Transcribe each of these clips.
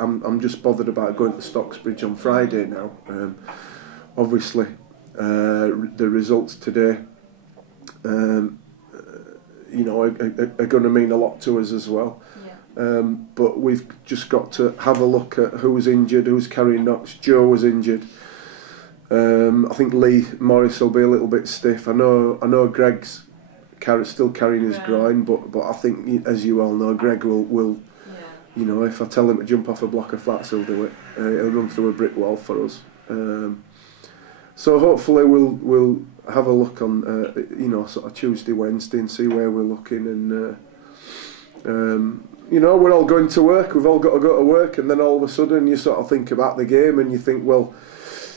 I'm just bothered about going to Stocksbridge on Friday now. Obviously, the results today, you know, are going to mean a lot to us as well. Yeah. But we've just got to have a look at who's injured, who's carrying knocks. Joe was injured. I think Lee Morris will be a little bit stiff. I know Greg's still carrying his groin, but I think, as you all know, Greg will you know, if I tell him to jump off a block of flats, he'll do it. He'll run through a brick wall for us. So hopefully we'll have a look on you know, sort of Tuesday, Wednesday, and see where we're looking. And you know, we're all going to work. We've all got to go to work, and then all of a sudden you sort of think about the game, and you think, well,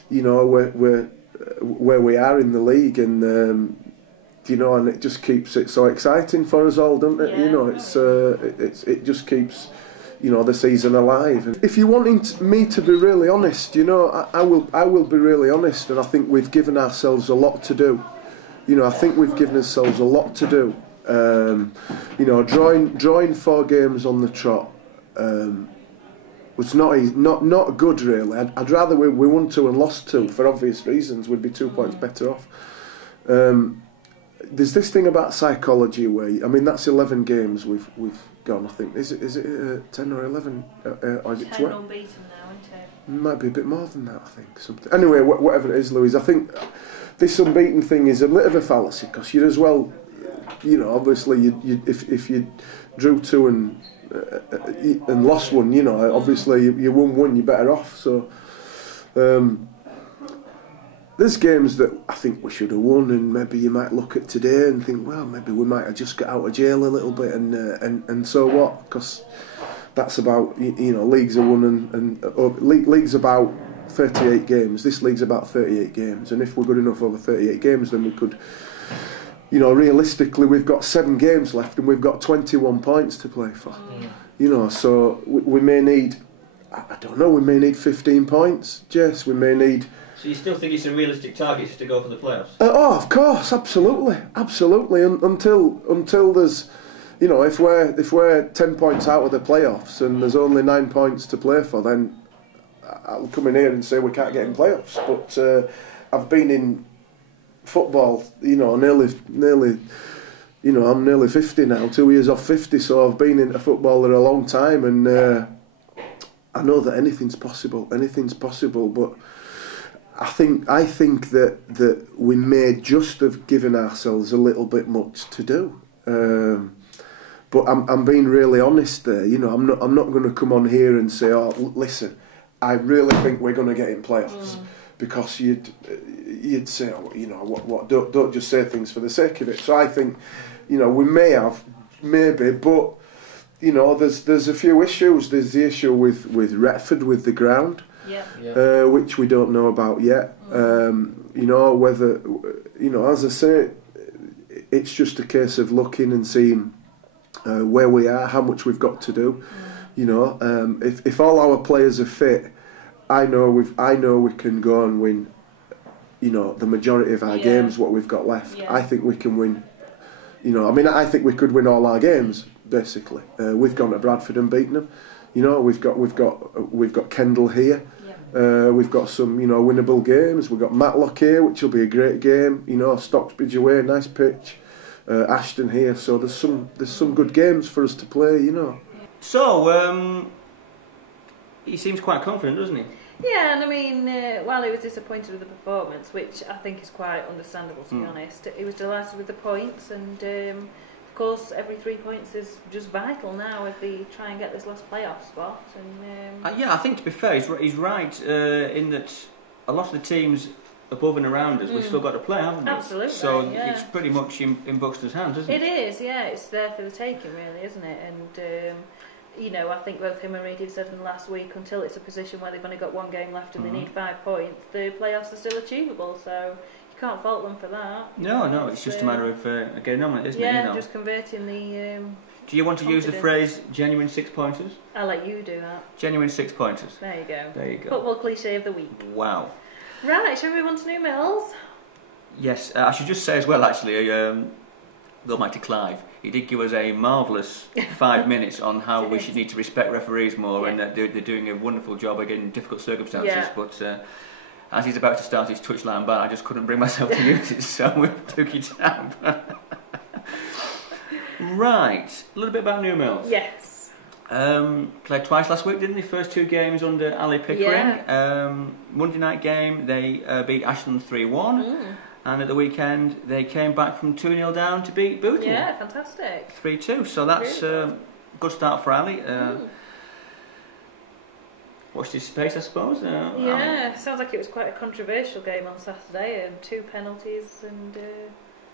you know, we're where we are in the league, and you know, and it just keeps it so exciting for us all, doesn't it? Yeah. You know, it just keeps, you know, the season alive. And if you wanted me to be really honest, you know, I will be really honest, and I think we've given ourselves a lot to do. You know, I think we've given ourselves a lot to do. You know, drawing 4 games on the trot was not good really. I'd rather we won 2 and lost 2 for obvious reasons. We'd be 2 points better off. There's this thing about psychology where, I mean, that's 11 games we've gone. I think is it 10 or 11? Or is it 10 unbeaten now, isn't it? Might be a bit more than that, I think. Something. Anyway, whatever it is, Louise, I think this unbeaten thing is a bit of a fallacy, because you'd as well, you know, obviously if you drew 2 and lost 1, you know, obviously you won 1, you're better off. So there's games that I think we should have won, and maybe you might look at today and think, well, maybe we might have just got out of jail a little bit, and so what? Because that's about, you know, leagues are won, and league's about 38 games. This league's about 38 games, and if we're good enough over 38 games, then we could, you know, realistically, we've got 7 games left, and we've got 21 points to play for. You know, so we may need, I don't know, we may need 15 points. Jess, we may need. So you still think it's a realistic target to go for the playoffs? Oh, of course, absolutely. Until there's, you know, if we're 10 points out of the playoffs and there's only 9 points to play for, then I'll come in here and say we can't get in playoffs. But I've been in football, you know, nearly, you know, I'm nearly 50 now, 2 years off 50, so I've been into football for a long time, and I know that anything's possible, but I think that we may just have given ourselves a little bit much to do. But I'm being really honest there. You know, I'm not going to come on here and say, oh, listen, I really think we're going to get in playoffs, because you'd say, oh, you know, what don't just say things for the sake of it. So I think, you know, we may have, maybe, but you know, there's a few issues. There's the issue with Retford, with the ground. Yeah. Which we don't know about yet. You know, whether, you know, as I say, it's just a case of looking and seeing where we are, how much we've got to do. You know, if all our players are fit, I know we can go and win, you know, the majority of our games. What we've got left, I think we can win. You know, I mean, I think we could win all our games basically. We've gone to Bradford and beaten them. You know, we've got Kendall here. We've got some, you know, winnable games. We've got Matlock here, which will be a great game. You know, Stocksbridge away, nice pitch. Ashton here, so there's some good games for us to play. You know. So he seems quite confident, doesn't he? Yeah, and I mean, while he was disappointed with the performance, which I think is quite understandable to be honest, he was delighted with the points, and of course every 3 points is just vital now if they try and get this last playoff spot. And yeah, I think to be fair, he's right in that a lot of the teams above and around us we've still got to play, haven't we? Absolutely. So it's pretty much in Buxton's hands, isn't it? It is, yeah. It's there for the taking, really, isn't it? And you know, I think both him and Reid have said in the last week, until it's a position where they've only got 1 game left and they need 5 points, the playoffs are still achievable. So you can't fault them for that. No, it's just a matter of getting on it, isn't it? Yeah, you know? Just converting the. Do you want to use the phrase genuine 6-pointers? I'll let you do that. Genuine 6-pointers. There you go. There you go. Football cliche of the week. Wow. Right, shall we move on to new mills? Yes, I should just say as well, actually, the the almighty Clive, he did give us a marvellous 5 minutes on how we should need to respect referees more, and that they're doing a wonderful job again in difficult circumstances. Yeah. But as he's about to start his touchline ban, I just couldn't bring myself to use it, so we took it down. Right, a little bit about New Mills. Yes. Played twice last week, didn't they? First 2 games under Ali Pickering. Monday night game, they beat Ashland 3-1. And at the weekend, they came back from 2-0 down to beat Bootle. Yeah, fantastic. 3-2. So that's a good start for Ali. Watched his space, I suppose. Yeah, sounds like it was quite a controversial game on Saturday, and 2 penalties and.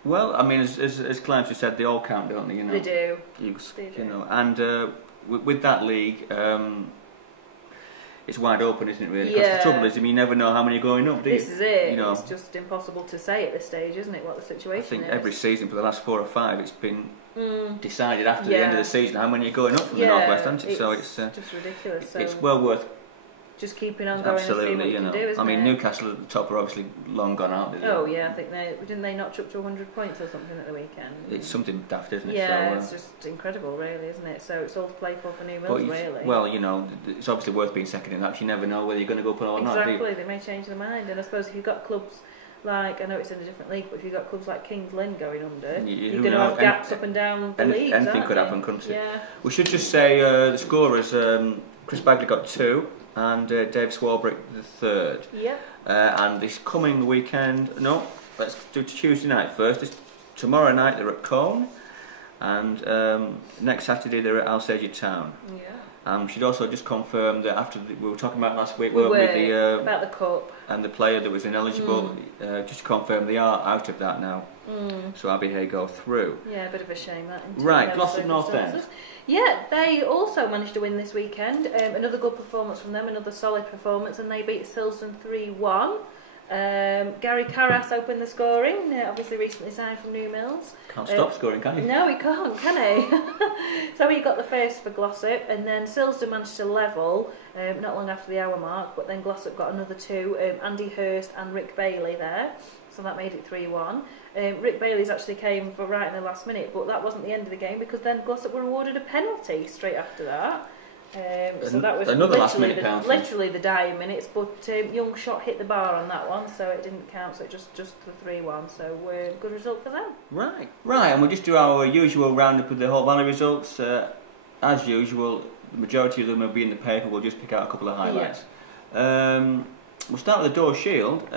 Well, I mean, as clients have said, they all count, don't they? You know, they do. You know, and with that league, it's wide open, isn't it? Really? Because the trouble is, I mean, you never know how many are going up. Do you? This is it. You know, it's just impossible to say at this stage, isn't it? What the situation is. I think every season for the last 4 or 5, it's been decided after the end of the season how many are going up from the northwest, hasn't it? So it's just ridiculous. So it's well worth. Just keeping on going and seeing what you can do, isn't it? I mean, Newcastle at the top are obviously long gone out. Oh yeah, I think didn't they notch up to 100 points or something at the weekend? It's something daft, isn't it? Yeah, so, it's just incredible, really, isn't it? So it's all to play for New Mills, really. Well, you know, it's obviously worth being second in that. You never know whether you're going to go up or not. Exactly, they may change their mind, and I suppose if you've got clubs like, I know it's in a different league, but if you've got clubs like Kings Lynn going under, you're going to have gaps up and down the leagues. Anything could happen, couldn't it? Yeah. We should just say the scorers: Chris Bagley got 2. And Dave Swarbrick the 3rd. Yep. And this coming weekend, no, let's do Tuesday night first. Tomorrow night they're at Colne, and next Saturday they're at Alsager Town. Yeah. We should also just confirm that after we were talking about last week, weren't we? About the cup and the player that was ineligible. Just to confirm they are out of that now. So Abbey Hay go through. Yeah, a bit of a shame that. Right, Glossop North End. Yeah, they also managed to win this weekend. Another good performance from them, another solid performance, and they beat Silsden 3-1. Gary Carras opened the scoring, obviously recently signed from New Mills. Can't stop scoring, can he? No, he can't, can he? So he got the first for Glossop, and then Silsden managed to level not long after the hour mark, but then Glossop got another 2, Andy Hurst and Rick Bailey there, so that made it 3-1. Rick Bailey's actually came for right in the last minute, but that wasn't the end of the game because then Glossop were awarded a penalty straight after that. So that was another last minute penalty. Literally the dying minutes, but Young shot hit the bar on that one, so it didn't count. So it just the 3-1. So good result for them. Right, and we'll just do our usual roundup of the whole Valley results. As usual, the majority of them will be in the paper. We'll just pick out a couple of highlights. Yeah. We'll start with the Door Shield.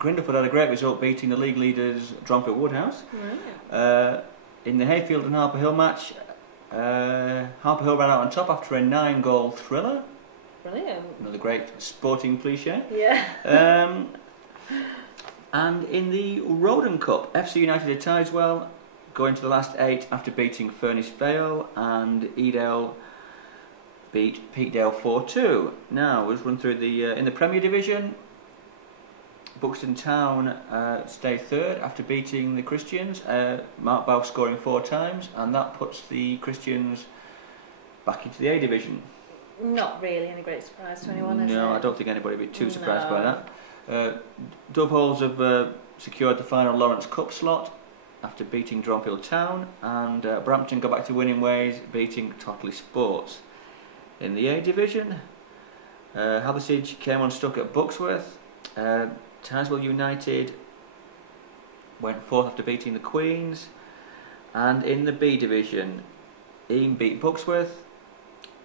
Grindelford had a great result, beating the league leaders Dronfield Woodhouse. Right. In the Hayfield and Harper Hill match, Harper Hill ran out on top after a 9-goal thriller. Brilliant. Another great sporting cliche. Yeah. And in the Roden Cup, FC United at Tideswell going to the last 8 after beating Furnace Vale, and Edale beat Peakdale 4-2. Now we'll run through the in the Premier Division. Buxton Town stay 3rd after beating the Christians. Mark Bow scoring 4 times, and that puts the Christians back into the A Division. Not really any great surprise to anyone, is it? No, I don't think anybody would be too surprised by that. Doveholes have secured the final Lawrence Cup slot after beating Dronfield Town, and Brampton go back to winning ways, beating Totley Sports. In the A Division, Hathersage came unstuck at Buxworth. Tideswell United went 4th after beating the Queens, and in the B Division, Eam beat Buxworth,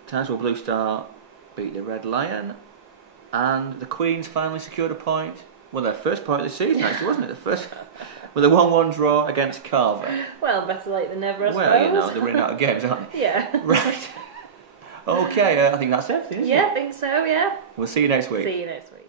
Tideswell Blue Star beat the Red Lion, and the Queens finally secured a point. Well, their first point of the season, actually, wasn't it? The first with a 1-1 draw against Carver. Well, better late than never, I suppose. Well, you know, they're running out of games, aren't they? Yeah. Right. Okay, I think that's everything, isn't it? Yeah, I think so, yeah. We'll see you next week. See you next week.